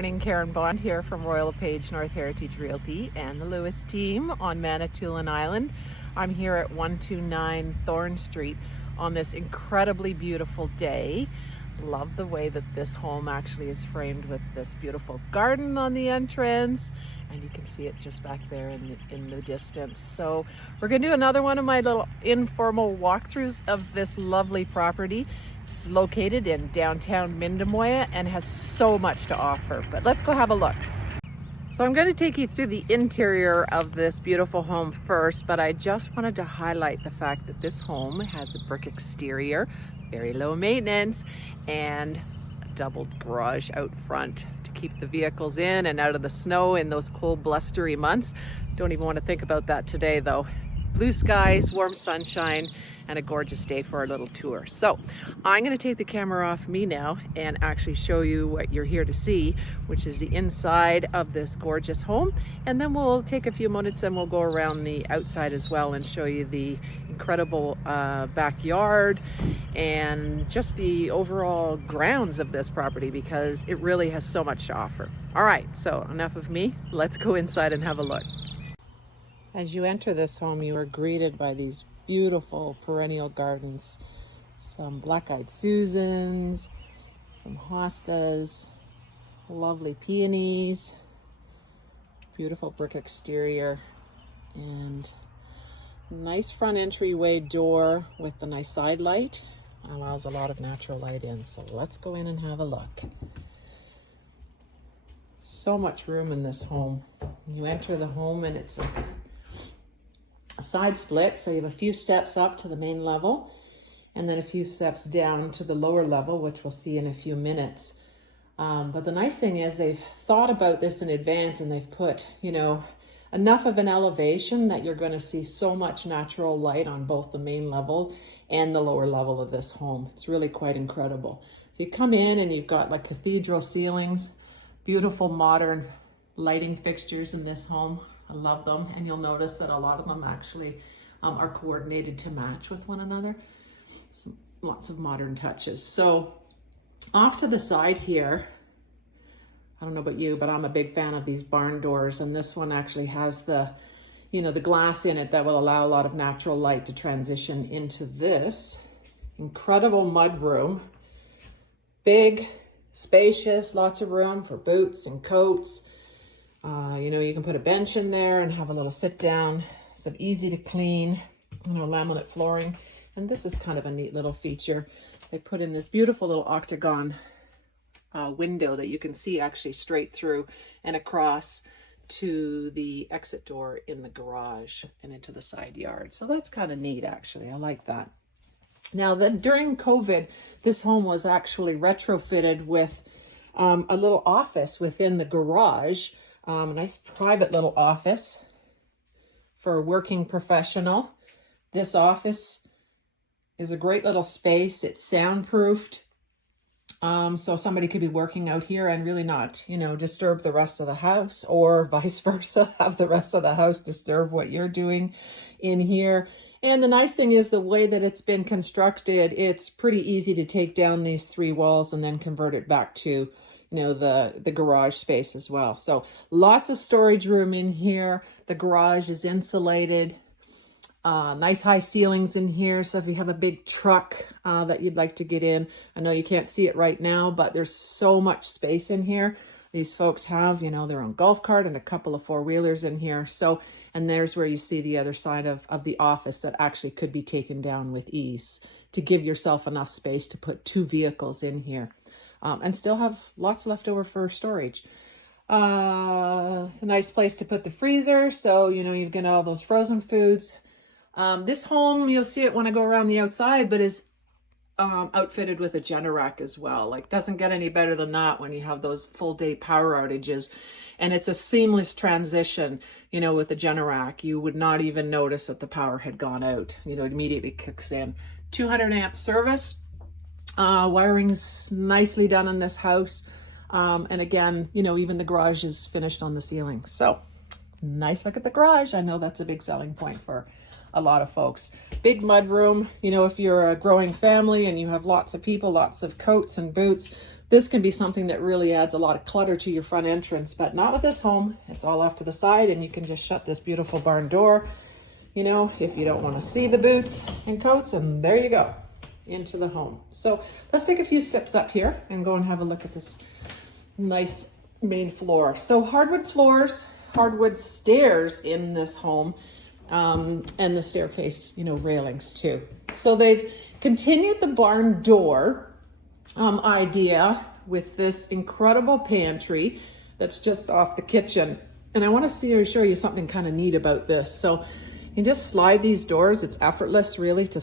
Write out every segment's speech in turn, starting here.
morning, Karen Bond here from Royal LePage North Heritage Realty and the Lewis team on Manitoulin Island. I'm here at 129 Thorne Street on this incredibly beautiful day. Love the way that this home actually is framed with this beautiful garden on the entrance, and you can see it just back there in the distance. So we're going to do another one of my little informal walkthroughs of this lovely property. It's located in downtown Mindemoya and has so much to offer, but let's go have a look. So I'm going to take you through the interior of this beautiful home first, but I just wanted to highlight the fact that this home has a brick exterior, very low maintenance, and a doubled garage out front to keep the vehicles in and out of the snow in those cold, blustery months. Don't even want to think about that today though. Blue skies, warm sunshine, and a gorgeous day for our little tour. So I'm going to take the camera off me now and actually show you what you're here to see, which is the inside of this gorgeous home. And then we'll take a few minutes and we'll go around the outside as well and show you the incredible backyard and just the overall grounds of this property, because it really has so much to offer. All right, so enough of me. Let's go inside and have a look. As you enter this home, you are greeted by these beautiful perennial gardens. Some black-eyed Susans, some hostas, lovely peonies, beautiful brick exterior, and nice front entryway door with the nice side light. Allows a lot of natural light in. So let's go in and have a look. So much room in this home. You enter the home and it's a side split, so you have a few steps up to the main level and then a few steps down to the lower level, which we'll see in a few minutes. But the nice thing is they've thought about this in advance and they've put, enough of an elevation that you're going to see so much natural light on both the main level and the lower level of this home. It's really quite incredible. So you come in and you've got like cathedral ceilings, beautiful modern lighting fixtures in this home. I love them, and you'll notice that a lot of them actually are coordinated to match with one another. Lots of modern touches. So off to the side here, I don't know about you, but I'm a big fan of these barn doors, and this one actually has the glass in it that will allow a lot of natural light to transition into this incredible mud room. Big, spacious, lots of room for boots and coats. You can put a bench in there and have a little sit down. Some easy to clean, laminate flooring. And this is kind of a neat little feature. They put in this beautiful little octagon window that you can see actually straight through and across to the exit door in the garage and into the side yard. So that's kind of neat, actually. I like that. Now, during COVID, this home was actually retrofitted with a little office within the garage. A nice private little office for a working professional. This office is a great little space. It's soundproofed. So somebody could be working out here and really not, disturb the rest of the house, or vice versa, have the rest of the house disturb what you're doing in here. And the nice thing is the way that it's been constructed, it's pretty easy to take down these three walls and then convert it back to the garage space as well. So lots of storage room in here. The garage is insulated. Nice high ceilings in here. So if you have a big truck that you'd like to get in, I know you can't see it right now, but there's so much space in here. These folks have, their own golf cart and a couple of four-wheelers in here. So, and there's where you see the other side of the office that actually could be taken down with ease to give yourself enough space to put two vehicles in here. And still have lots left over for storage. A nice place to put the freezer. So, you've got all those frozen foods. This home, you'll see it when I go around the outside, but is outfitted with a Generac as well. Like, doesn't get any better than that when you have those full day power outages. And it's a seamless transition, with the Generac. You would not even notice that the power had gone out. It immediately kicks in. 200 amp service. Wiring's nicely done in this house. And again, even the garage is finished on the ceiling. So nice look at the garage. I know that's a big selling point for a lot of folks. Big mud room, if you're a growing family and you have lots of people, lots of coats and boots, this can be something that really adds a lot of clutter to your front entrance, but not with this home. It's all off to the side, and you can just shut this beautiful barn door, you know, if you don't want to see the boots and coats, and there you go, into the home. So let's take a few steps up here and go and have a look at this nice main floor. So hardwood floors, hardwood stairs in this home, and the staircase, you know, railings too. So they've continued the barn door idea with this incredible pantry that's just off the kitchen. And I want to show you something kind of neat about this. So you can just slide these doors. It's effortless really to.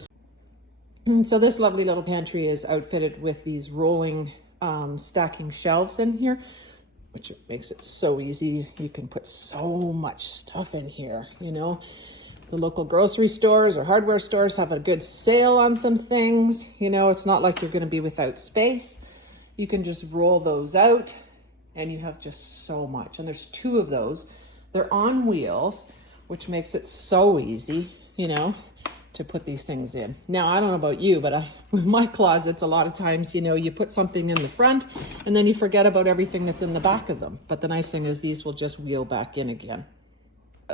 So this lovely little pantry is outfitted with these rolling stacking shelves in here, which makes it so easy. You can put so much stuff in here, you know. The local grocery stores or hardware stores have a good sale on some things. You know, it's not like you're going to be without space. You can just roll those out and you have just so much. And there's 2 of those. They're on wheels, which makes it so easy, you know, to put these things in. Now, I don't know about you, but with my closets, a lot of times, you know, you put something in the front and then you forget about everything that's in the back of them. But the nice thing is these will just wheel back in again.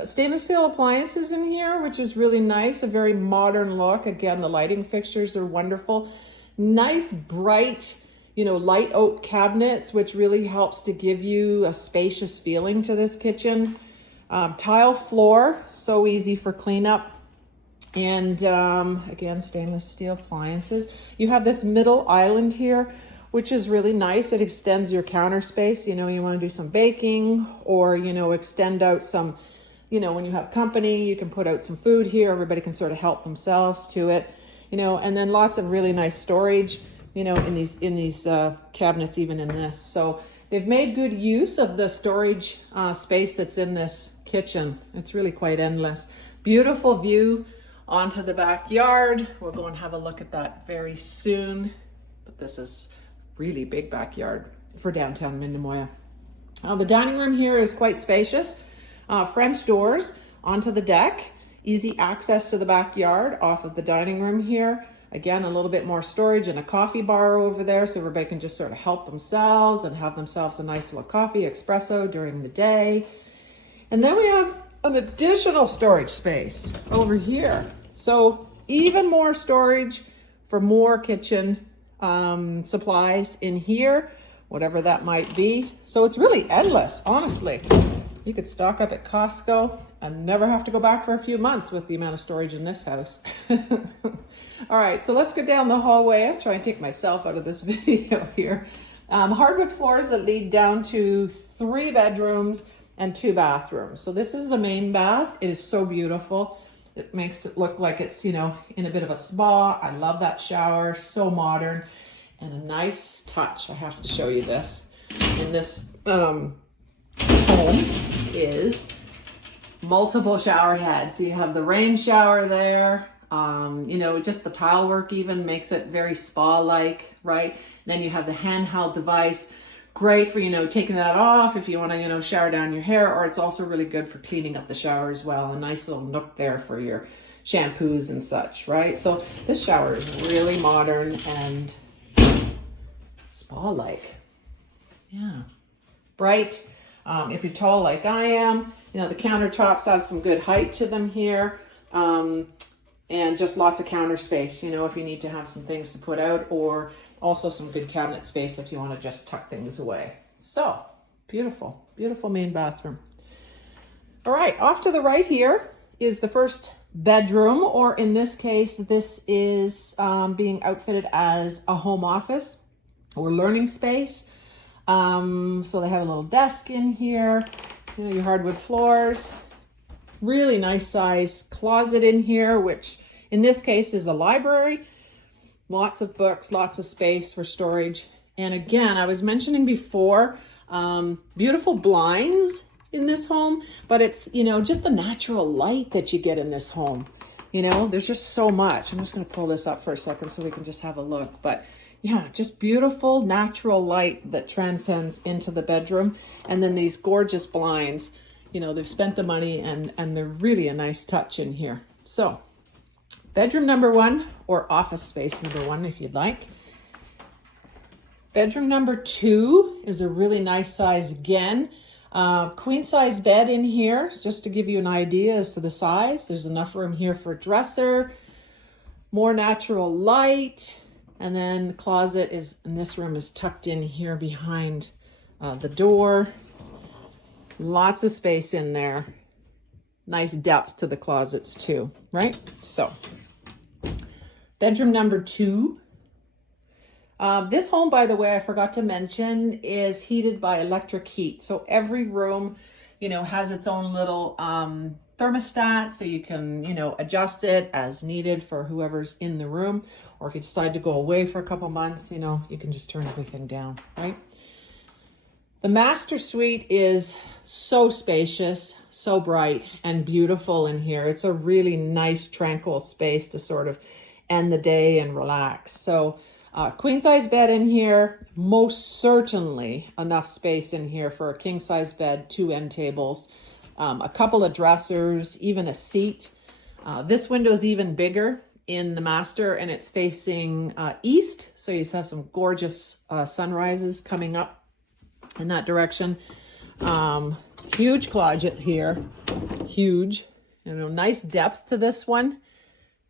Stainless steel appliances in here, which is really nice, a very modern look. Again, the lighting fixtures are wonderful. Nice, bright, you know, light oak cabinets, which really helps to give you a spacious feeling to this kitchen. Tile floor, so easy for cleanup. And again, stainless steel appliances. You have this middle island here, which is really nice. It extends your counter space. You know, you want to do some baking or, you know, extend out some, you know, when you have company, you can put out some food here. Everybody can sort of help themselves to it, you know, and then lots of really nice storage, you know, in these cabinets, even in this. So they've made good use of the storage space that's in this kitchen. It's really quite endless. Beautiful view onto the backyard. We'll go and have a look at that very soon. But this is really big backyard for downtown Minnemoya. The dining room here is quite spacious. French doors onto the deck, easy access to the backyard off of the dining room here. Again, a little bit more storage and a coffee bar over there so everybody can just sort of help themselves and have themselves a nice little coffee espresso during the day. And then we have an additional storage space over here. So even more storage for more kitchen supplies in here, whatever that might be. So it's really endless, honestly. You could stock up at Costco and never have to go back for a few months with the amount of storage in this house. All right, so let's go down the hallway. I'm trying to take myself out of this video here. Hardwood floors that lead down to 3 bedrooms and 2 bathrooms. So this is the main bath. It is so beautiful. It makes it look like it's, you know, in a bit of a spa. I love that shower, so modern and a nice touch. I have to show you this. In this home is multiple shower heads. So you have the rain shower there. You know, just the tile work even makes it very spa-like, right? Then you have the handheld device. Great for, you know, taking that off if you want to, you know, shower down your hair, or it's also really good for cleaning up the shower as well. A nice little nook there for your shampoos and such, right? So this shower is really modern and spa-like. Yeah. Bright. If you're tall like I am, you know, the countertops have some good height to them here. And just lots of counter space, you know, if you need to have some things to put out, or also some good cabinet space if you want to just tuck things away. So beautiful, beautiful main bathroom. All right, off to the right here is the first bedroom, or in this case, this is being outfitted as a home office or learning space. So they have a little desk in here, you know, your hardwood floors. Really nice size closet in here, which in this case is a library. Lots of books, lots of space for storage. And again, I was mentioning before, beautiful blinds in this home, but it's, you know, just the natural light that you get in this home. You know, there's just so much. I'm just going to pull this up for a second so we can just have a look. But yeah, just beautiful natural light that transcends into the bedroom. And then these gorgeous blinds. You know, they've spent the money and they're really a nice touch in here. So bedroom number 1, or office space number 1, if you'd like. Bedroom number 2 is a really nice size again. Queen size bed in here, just to give you an idea as to the size. There's enough room here for a dresser, more natural light, and then the closet is, and this room is tucked in here behind the door. Lots of space in there. Nice depth to the closets too, right? So, bedroom number 2. This home, by the way, I forgot to mention, is heated by electric heat. So every room, has its own little thermostat, so you can, adjust it as needed for whoever's in the room. Or if you decide to go away for a couple months, you can just turn everything down, right? The master suite is so spacious, so bright and beautiful in here. It's a really nice, tranquil space to sort of end the day and relax. So queen size bed in here, most certainly enough space in here for a king size bed, 2 end tables, a couple of dressers, even a seat. This window is even bigger in the master, and it's facing east. So you have some gorgeous sunrises coming up in that direction. Huge closet here, huge, nice depth to this one.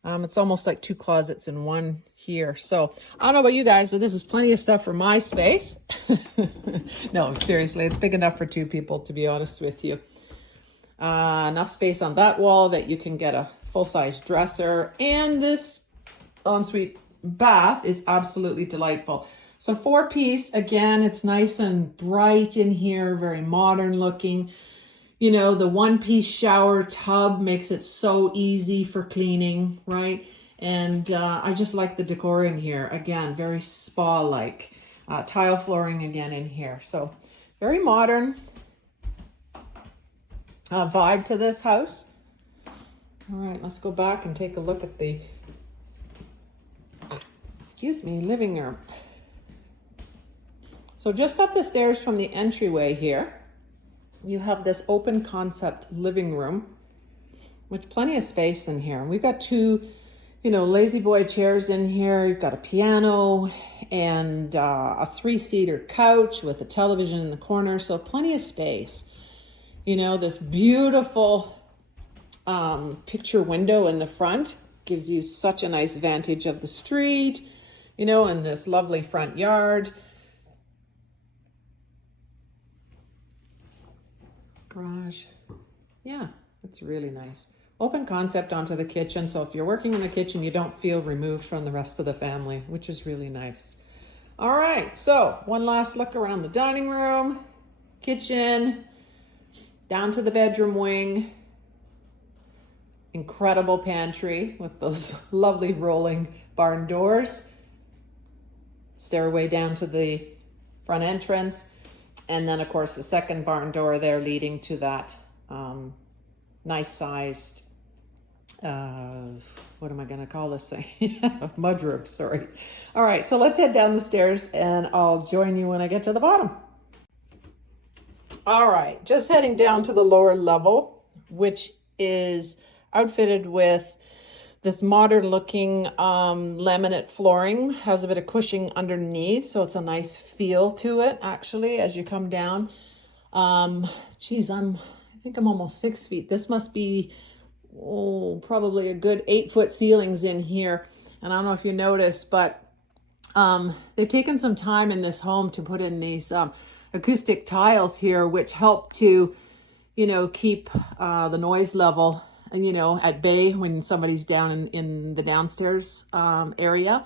It's almost like 2 closets in one here. So I don't know about you guys, but this is plenty of stuff for my space. No, seriously, it's big enough for 2 people, to be honest with you. Enough space on that wall that you can get a full-size dresser. And this ensuite bath is absolutely delightful. So 4-piece, again, it's nice and bright in here, very modern looking. The 1-piece shower tub makes it so easy for cleaning, right? And I just like the decor in here. Again, very spa-like. Tile flooring again in here. So very modern vibe to this house. All right, let's go back and take a look at the, living room. So just up the stairs from the entryway here, you have this open concept living room with plenty of space in here. We've got 2, lazy boy chairs in here. You've got a piano and a 3-seater couch with a television in the corner. So plenty of space. This beautiful picture window in the front gives you such a nice vantage of the street, and this lovely front yard. Garage. Yeah, it's really nice. Open concept onto the kitchen. So if you're working in the kitchen, you don't feel removed from the rest of the family, which is really nice. All right, so one last look around the dining room, kitchen, down to the bedroom wing. Incredible pantry with those lovely rolling barn doors. Stairway down to the front entrance. And then, of course, the second barn door there leading to that nice sized, what am I going to call this thing? Mudroom, sorry. All right, so let's head down the stairs and I'll join you when I get to the bottom. All right, just heading down to the lower level, which is outfitted with this modern looking laminate flooring. Has a bit of cushioning underneath, so it's a nice feel to it actually as you come down. I think I'm almost 6 feet. This must be probably a good 8-foot ceilings in here. And I don't know if you noticed, but they've taken some time in this home to put in these acoustic tiles here, which help to, keep the noise level at bay when somebody's down in the downstairs area.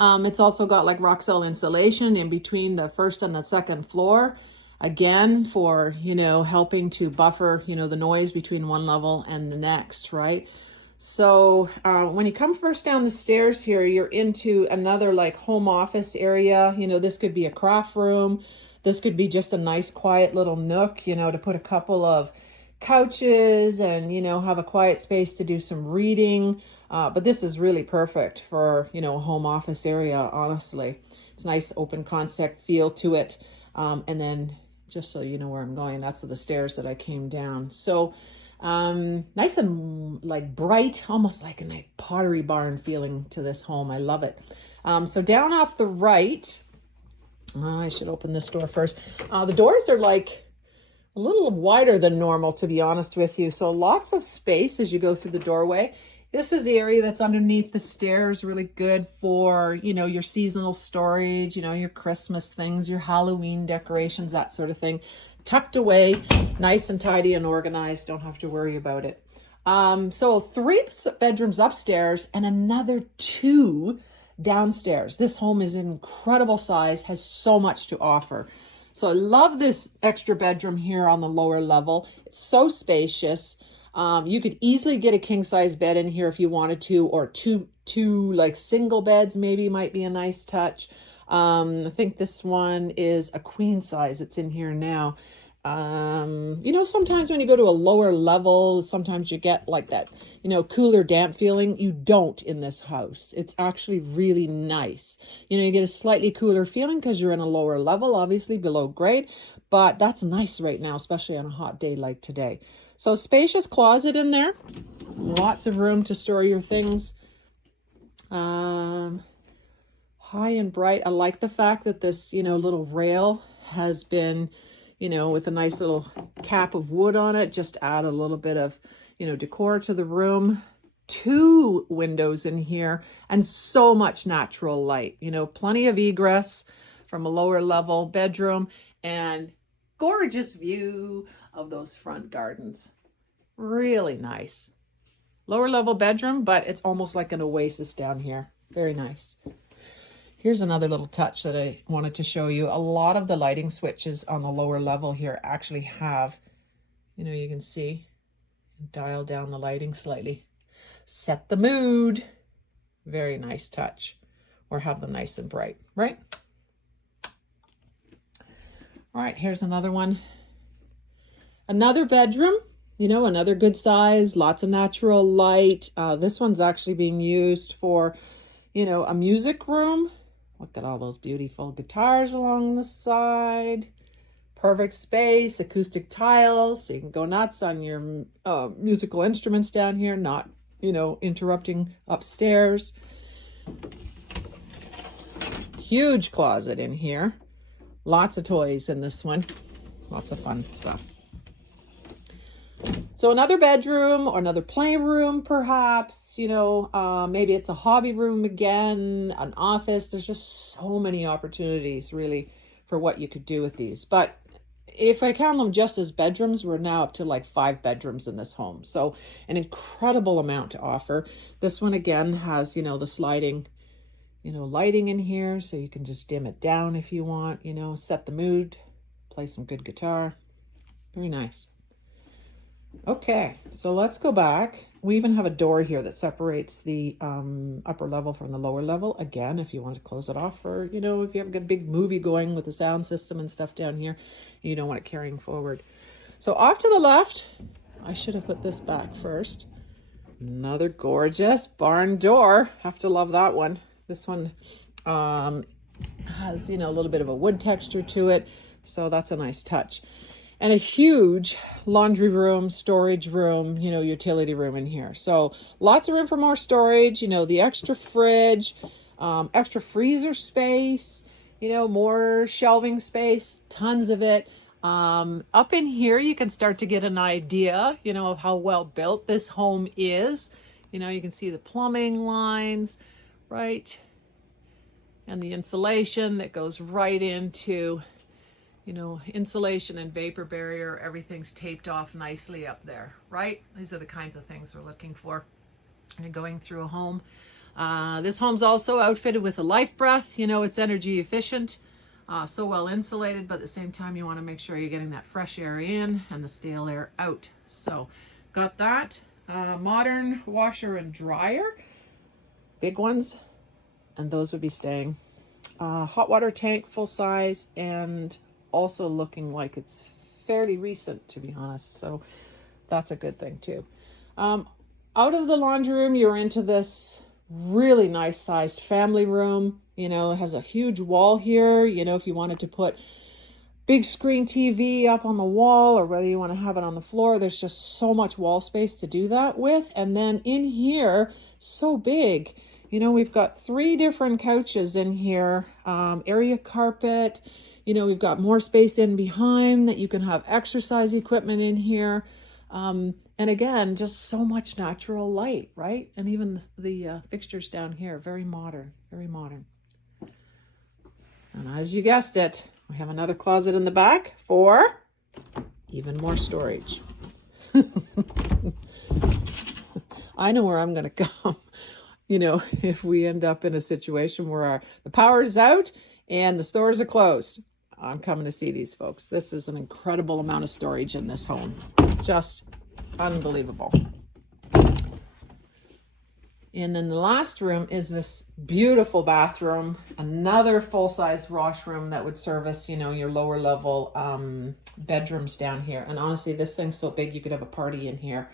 It's also got like Roxel insulation in between the first and the second floor, again for helping to buffer the noise between one level and the next, right? So when you come first down the stairs here, you're into another like home office area. This could be a craft room. This could be just a nice quiet little nook, to put a couple of couches and have a quiet space to do some reading, but this is really perfect for a home office area. Honestly, it's nice open concept feel to it. And then just so you know where I'm going, that's the stairs that I came down. So nice and like bright, almost like a pottery barn feeling to this home. I love it. So down off the right, I should open this door first. The doors are like a little wider than normal, to be honest with you. So lots of space as you go through the doorway. This is the area that's underneath the stairs, really good for, you know, your seasonal storage, you know, your Christmas things, your Halloween decorations, that sort of thing. Tucked away, nice and tidy and organized. Don't have to worry about it. So 3 bedrooms upstairs and another 2 downstairs. This home is an incredible size, has so much to offer. So I love this extra bedroom here on the lower level. It's so spacious. You could easily get a king size bed in here if you wanted to, or two like single beds maybe might be a nice touch. I think this one is a queen size. It's in here now. You know, sometimes when you go to a lower level, sometimes you get like that, you know, cooler, damp feeling. You don't in this house. It's actually really nice. You know, you get a slightly cooler feeling because you're in a lower level, obviously below grade, but that's nice right now, especially on a hot day like today. So spacious closet in there, lots of room to store your things. High and bright. I like the fact that this, you know, little rail has been, you know, with a nice little cap of wood on it, just add a little bit of, you know, decor to the room. 2 windows in here and so much natural light, you know, plenty of egress from a lower level bedroom and gorgeous view of those front gardens. Really nice. Lower level bedroom, but it's almost like an oasis down here. Very nice. Here's another little touch that I wanted to show you. A lot of the lighting switches on the lower level here actually have, you know, you can see, dial down the lighting slightly. Set the mood. Very nice touch. Or have them nice and bright, right? All right, here's another one. Another bedroom, you know, another good size, lots of natural light. This one's actually being used for, you know, a music room. Look at all those beautiful guitars along the side. Perfect space, acoustic tiles, so you can go nuts on your musical instruments down here, not, you know, interrupting upstairs. Huge closet in here. Lots of toys in this one. Lots of fun stuff. So another bedroom or another playroom, perhaps, you know, maybe it's a hobby room again, an office. There's just so many opportunities really for what you could do with these. But if I count them just as bedrooms, we're now up to like 5 bedrooms in this home. So an incredible amount to offer. This one again has, you know, the sliding, you know, lighting in here. So you can just dim it down if you want, you know, set the mood, play some good guitar. Very nice. Okay, so let's go back. We even have a door here that separates the upper level from the lower level. Again, if you want to close it off, or, you know, if you have a big movie going with the sound system and stuff down here, you don't want it carrying forward. So off to the left, I should have put this back first. Another gorgeous barn door. Have to love that one. This one has, you know, a little bit of a wood texture to it. So that's a nice touch. And a huge laundry room, storage room, you know, utility room in here. So lots of room for more storage, you know, the extra fridge, extra freezer space, you know, more shelving space, tons of it. Up in here, you can start to get an idea, you know, of how well built this home is. You know, you can see the plumbing lines, right? And the insulation that goes right into, you know, insulation and vapor barrier. Everything's taped off nicely up there, right? These are the kinds of things we're looking for when you're going through a home. This home's also outfitted with a life breath. You know, it's energy efficient, so well insulated, but at the same time, you want to make sure you're getting that fresh air in and the stale air out. So got that. Modern washer and dryer, big ones, and those would be staying. Hot water tank, full size, and also looking like it's fairly recent, to be honest. So that's a good thing too. Out of the laundry room, you're into this really nice sized family room. You know, it has a huge wall here. You know, if you wanted to put big screen TV up on the wall, or whether you want to have it on the floor, there's just so much wall space to do that with. And then in here, so big, You know, we've got 3 different couches in here, area carpet. You know, we've got more space in behind that you can have exercise equipment in here. And again, just so much natural light, right? And even the fixtures down here, very modern, very modern. And as you guessed it, we have another closet in the back for even more storage. I know where I'm going to come, you know, if we end up in a situation where the power is out and the stores are closed. I'm coming to see these folks. This is an incredible amount of storage in this home. Just unbelievable. And then the last room is this beautiful bathroom, another full-size washroom that would service, you know, your lower level bedrooms down here. And honestly, this thing's so big you could have a party in here.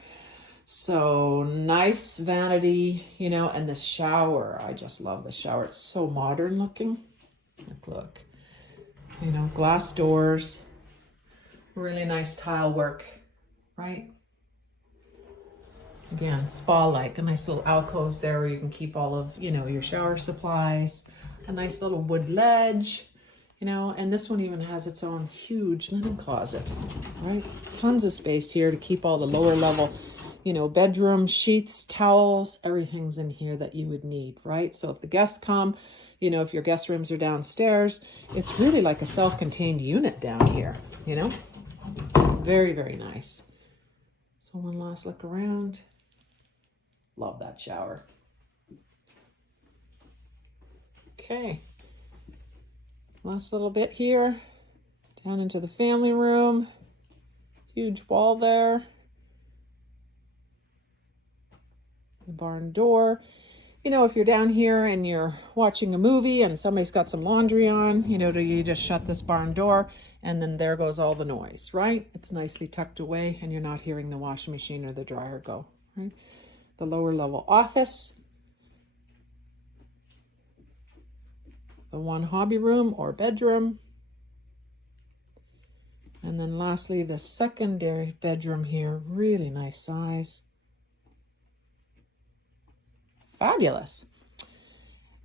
So nice vanity, you know, and the shower. I just love the shower. It's so modern looking. Look, you know, glass doors, really nice tile work, right? Again, spa-like, a nice little alcoves there where you can keep all of, you know, your shower supplies, a nice little wood ledge, you know, and this one even has its own huge linen closet, right? Tons of space here to keep all the lower level, you know, bedroom sheets, towels, everything's in here that you would need, right? So if the guests come, you know, if your guest rooms are downstairs, it's really like a self-contained unit down here, you know? Very, very nice. So one last look around. Love that shower. Okay. Last little bit here. Down into the family room. Huge wall there. The barn door. You know, if you're down here and you're watching a movie and somebody's got some laundry on, you know, you just shut this barn door and then there goes all the noise, right? It's nicely tucked away and you're not hearing the washing machine or the dryer go, right? The lower level office. The one hobby room or bedroom. And then lastly, the secondary bedroom here, really nice size. Fabulous.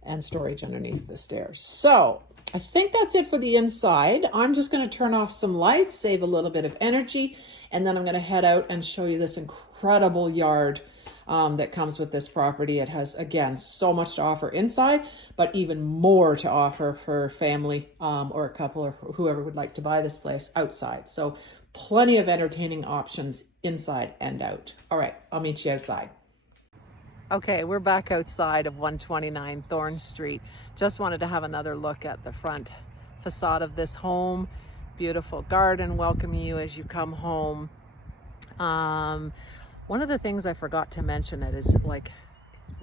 And storage underneath the stairs. So I think that's it for the inside. I'm just going to turn off some lights, save a little bit of energy, and then I'm going to head out and show you this incredible yard that comes with this property. It has, again, so much to offer inside, but even more to offer for family or a couple or whoever would like to buy this place outside. So plenty of entertaining options inside and out. All right, I'll meet you outside. Okay, we're back outside of 129 Thorne Street. Just wanted to have another look at the front facade of this home. Beautiful garden welcoming you as you come home. One of the things I forgot to mention, it is like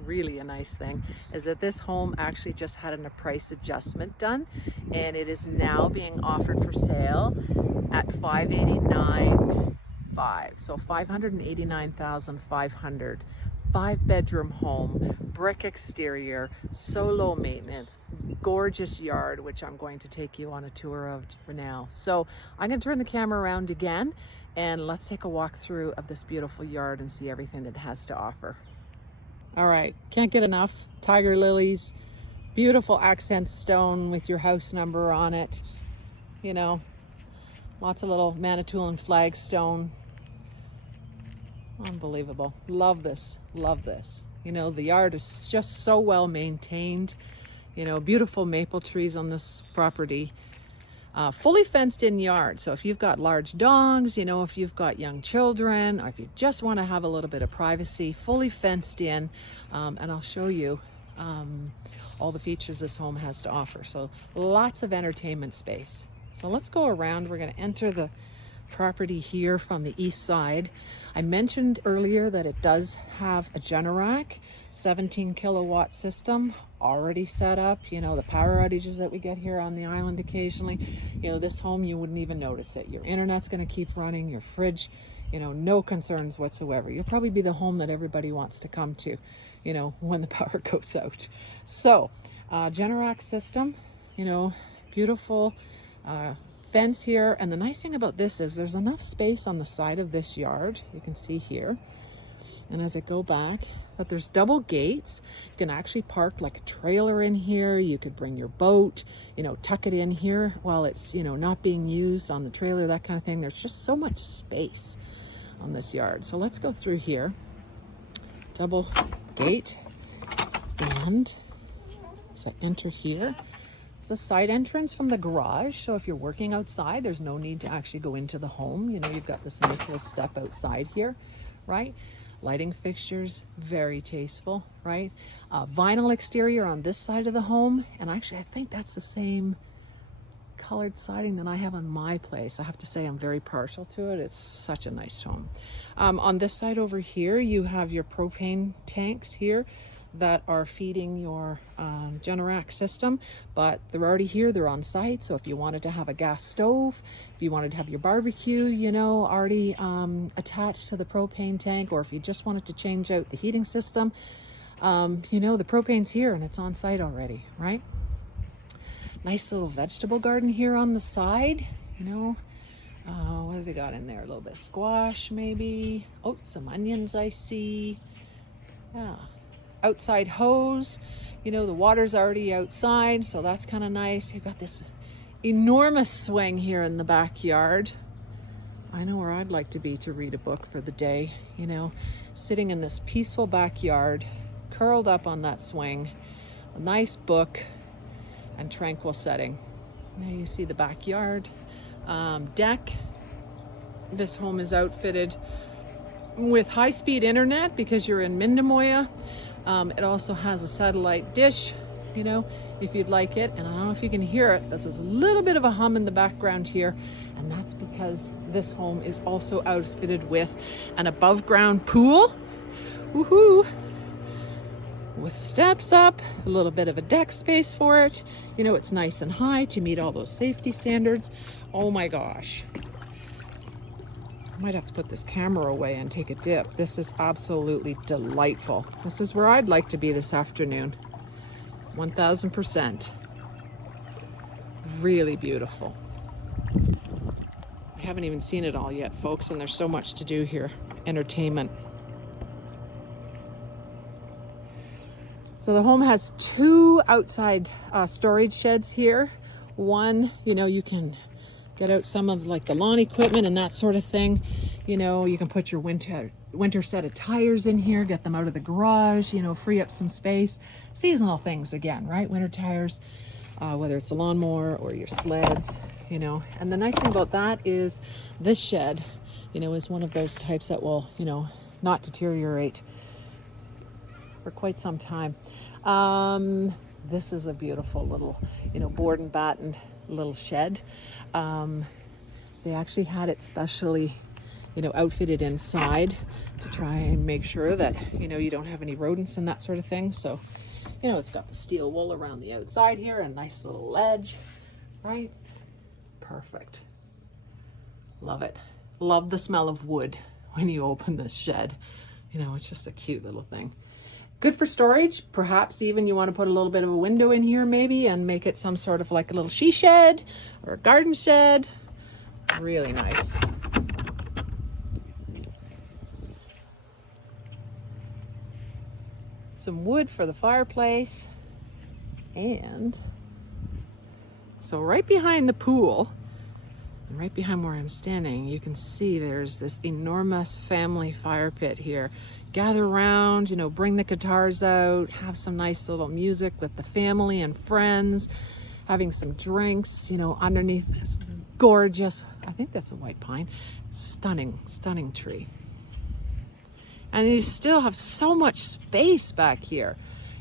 really a nice thing, is that this home actually just had a price adjustment done and it is now being offered for sale at $589,500. So $589,500. 5-bedroom home, brick exterior, so low maintenance, gorgeous yard, which I'm going to take you on a tour of now. So I'm going to turn the camera around again and let's take a walk through of this beautiful yard and see everything that it has to offer. All right, can't get enough. Tiger lilies, beautiful accent stone with your house number on it. You know, lots of little Manitoulin flagstone. Unbelievable. Love this. Love this. You know, the yard is just so well maintained. You know, beautiful maple trees on this property. Fully fenced in yard. So if you've got large dogs, you know, if you've got young children, or if you just want to have a little bit of privacy, fully fenced in. And I'll show you all the features this home has to offer. So lots of entertainment space. So let's go around. We're going to enter the property here from the east side. I mentioned earlier that it does have a Generac 17 kilowatt system already set up. You know, the power outages that we get here on the island occasionally, you know, this home, you wouldn't even notice it. Your internet's going to keep running, your fridge, you know, no concerns whatsoever. You'll probably be the home that everybody wants to come to, you know, when the power goes out. So Generac system, you know, beautiful fence here. And the nice thing about this is there's enough space on the side of this yard, you can see here, and as I go back, But there's double gates. You can actually park like a trailer in here. You could bring your boat, you know, tuck it in here while it's, you know, not being used on the trailer, that kind of thing. There's just so much space on this yard. So let's go through here. Double gate. And so enter here. It's a side entrance from the garage. So if you're working outside, there's no need to actually go into the home. You know, you've got this nice little step outside here, right? Lighting fixtures, very tasteful, right? Vinyl exterior on this side of the home. And actually, I think that's the same colored siding that I have on my place. I have to say I'm very partial to it. It's such a nice home. On this side over here, you have your propane tanks here that are feeding your Generac system, but they're already here, they're on site. So if you wanted to have a gas stove, if you wanted to have your barbecue, you know, already attached to the propane tank, or if you just wanted to change out the heating system, you know, the propane's here and it's on site already, right? Nice little vegetable garden here on the side, you know. What have we got in there? A little bit of squash maybe. Oh, some onions I see. Yeah. Outside hose, you know, the water's already outside, so that's kind of nice. You've got this enormous swing here in the backyard. I know where I'd like to be to read a book for the day, you know, sitting in this peaceful backyard, curled up on that swing, a nice book and tranquil setting. Now you see the backyard deck. This home is outfitted with high-speed internet because you're in Mindamoya. It also has a satellite dish, you know, if you'd like it. And I don't know if you can hear it, there's a little bit of a hum in the background here. And that's because this home is also outfitted with an above-ground pool. Woohoo! With steps up, a little bit of a deck space for it. You know, it's nice and high to meet all those safety standards. Oh my gosh. I might have to put this camera away and take a dip. This is absolutely delightful. This is where I'd like to be this afternoon. 1000%. Really beautiful. I haven't even seen it all yet, folks, and there's so much to do here. Entertainment. So the home has two outside storage sheds here. One, you know, you can get out some of like the lawn equipment and that sort of thing. You know, you can put your winter set of tires in here, get them out of the garage, you know, free up some space. Seasonal things again, right? Winter tires, whether it's a lawnmower or your sleds, you know. And the nice thing about that is this shed, you know, is one of those types that will, you know, not deteriorate for quite some time. This is a beautiful little, you know, board and batten little shed. They actually had it specially, you know, outfitted inside to try and make sure that, you know, you don't have any rodents and that sort of thing. So, you know, it's got the steel wool around the outside here, a nice little ledge, right? Perfect. Love it. Love the smell of wood when you open this shed. You know, it's just a cute little thing. Good for storage. Perhaps even you want to put a little bit of a window in here maybe and make it some sort of like a little she shed or a garden shed. Really nice. Some wood for the fireplace. And so right behind the pool, and right behind where I'm standing, you can see there's this enormous family fire pit here. Gather around, you know, bring the guitars out, have some nice little music with the family and friends, having some drinks, you know, underneath this gorgeous, I think that's a white pine, stunning, stunning tree. And you still have so much space back here.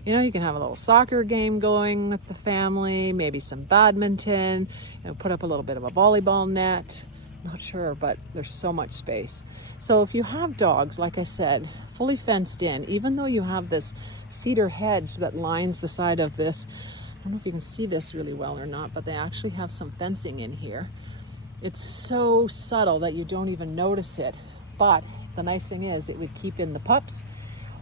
You know, you can have a little soccer game going with the family, maybe some badminton, you know, put up a little bit of a volleyball net. Not sure, but there's so much space. So if you have dogs, like I said, fully fenced in, even though you have this cedar hedge that lines the side of this, I don't know if you can see this really well or not, but they actually have some fencing in here. It's so subtle that you don't even notice it. But the nice thing is it would keep in the pups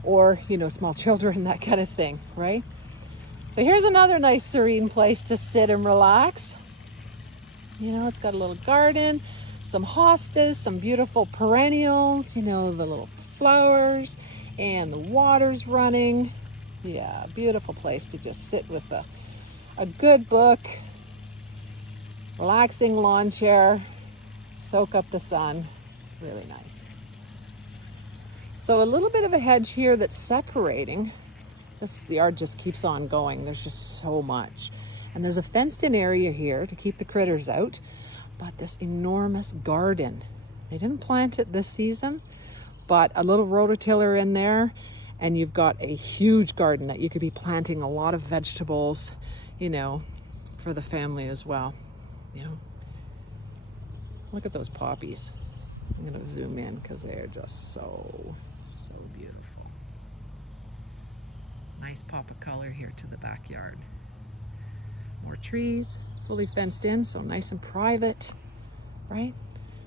or, you know, small children, that kind of thing, right? So here's another nice serene place to sit and relax. You know, it's got a little garden, some hostas, some beautiful perennials, you know, the little flowers. And the water's running. Yeah, beautiful place to just sit with a good book, relaxing lawn chair, soak up the sun. Really nice. So a little bit of a hedge here that's separating. The yard just keeps on going. There's just so much. And there's a fenced in area here to keep the critters out. But this enormous garden. They didn't plant it this season, but a little rototiller in there, and you've got a huge garden that you could be planting a lot of vegetables, you know, for the family as well. You know, look at those poppies. I'm going to zoom in because they're just so beautiful. Nice pop of color here to the backyard. More trees, fully fenced in, so nice and private, right?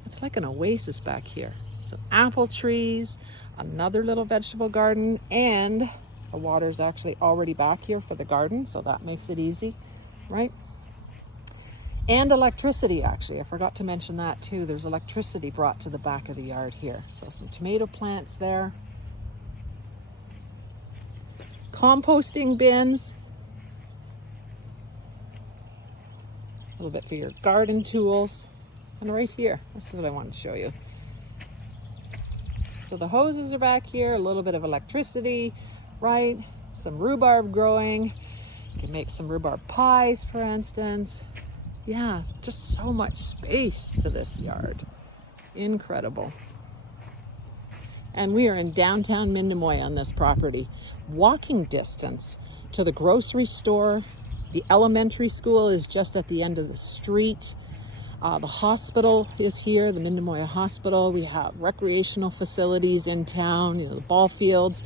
It's like an oasis back here. Some apple trees, another little vegetable garden, and the water's actually already back here for the garden, so that makes it easy, right? And electricity, actually. I forgot to mention that too. There's electricity brought to the back of the yard here. So some tomato plants there. Composting bins. A little bit for your garden tools. And right here, this is what I wanted to show you. So the hoses are back here, a little bit of electricity, right? Some rhubarb growing. You can make some rhubarb pies, for instance. Yeah, just so much space to this yard. Incredible. And we are in downtown Mindamoy on this property. Walking distance to the grocery store. The elementary school is just at the end of the street. The hospital is here, the Mindamoy Hospital. We have recreational facilities in town, you know, the ball fields,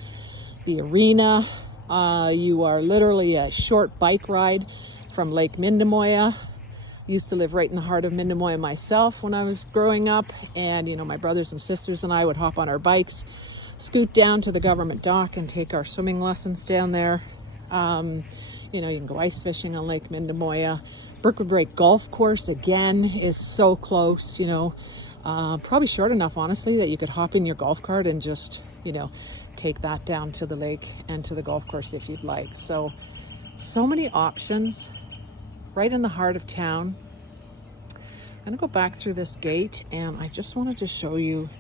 the arena. You are literally a short bike ride from Lake Mindamoy. Used to live right in the heart of Mindamoy myself when I was growing up, and you know, my brothers and sisters and I would hop on our bikes, scoot down to the government dock and take our swimming lessons down there. You know, you can go ice fishing on Lake Mindamoy. Brookwood Break Golf Course, again, is so close, you know, probably short enough, honestly, that you could hop in your golf cart and just, you know, take that down to the lake and to the golf course if you'd like. So many options right in the heart of town. I'm going to go back through this gate, and I just wanted to show you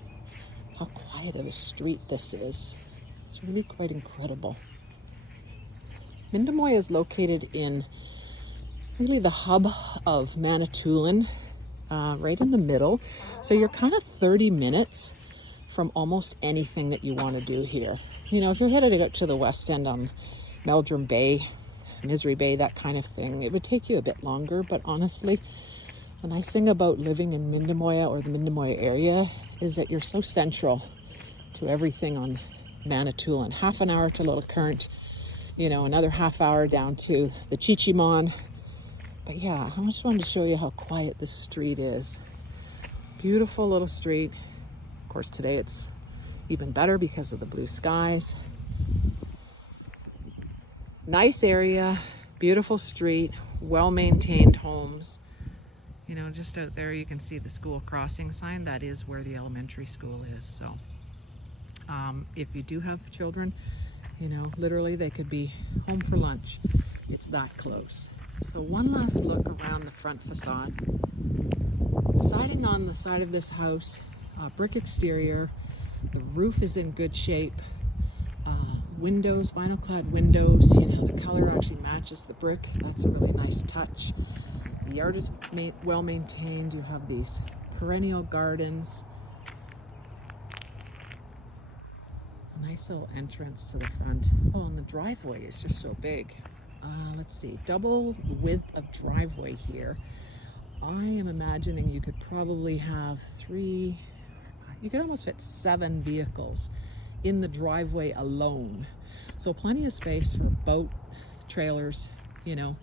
how quiet of a street this is. It's really quite incredible. Mindamoy is located in really the hub of Manitoulin, right in the middle. So you're kind of 30 minutes from almost anything that you want to do here. You know, if you're headed out to the west end on Meldrum Bay, Misery Bay, that kind of thing, it would take you a bit longer. But honestly, the nice thing about living in Mindamoy or the Mindamoy area is that you're so central to everything on Manitoulin. Half an hour to Little Current, you know, another half hour down to the Chichimon. But yeah, I just wanted to show you how quiet this street is. Beautiful little street. Of course, today it's even better because of the blue skies. Nice area, beautiful street, well-maintained homes. You know, just out there you can see the school crossing sign. That is where the elementary school is. So if you do have children, you know, literally they could be home for lunch. It's that close. So one last look around the front facade. Siding on the side of this house, brick exterior. The roof is in good shape. Windows, vinyl clad windows, you know, the color actually matches the brick. That's a really nice touch. The yard is well maintained. You have these perennial gardens. A nice little entrance to the front. Oh, and the driveway is just so big. Let's see, double width of driveway here. I am imagining you could probably have you could almost fit 7 vehicles in the driveway alone. So plenty of space for boat, trailers, you know,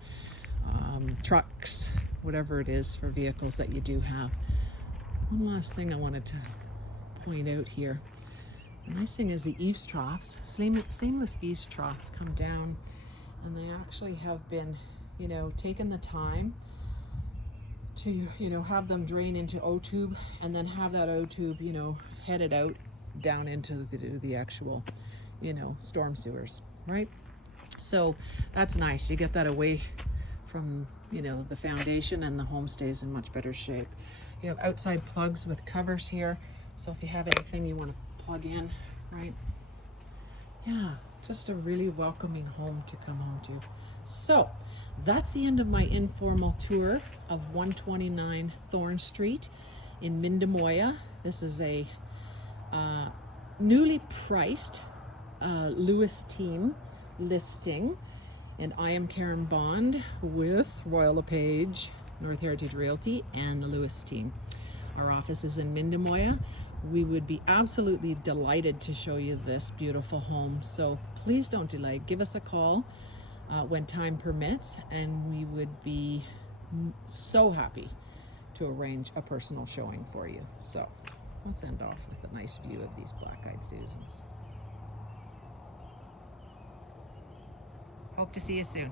trucks, whatever it is for vehicles that you do have. One last thing I wanted to point out here. The nice thing is the eaves troughs, stainless eaves troughs come down, and they actually have been, you know, taken the time to, you know, have them drain into O-tube and then have that O-tube, you know, headed out down into the actual, you know, storm sewers, right? So that's nice. You get that away from, you know, the foundation, and the home stays in much better shape. You have outside plugs with covers here. So if you have anything you want to plug in, right? Yeah, just a really welcoming home to come home to. So that's the end of my informal tour of 129 Thorne Street in Mindemoya. This is a newly priced Lewis team listing, and I am Karen Bond with Royal LePage, North Heritage Realty, and the Lewis team. Our office is in Mindemoya. We would be absolutely delighted to show you this beautiful home, so please don't delay. Give us a call when time permits, and we would be so happy to arrange a personal showing for you. So let's end off with a nice view of these black-eyed Susans. Hope to see you soon.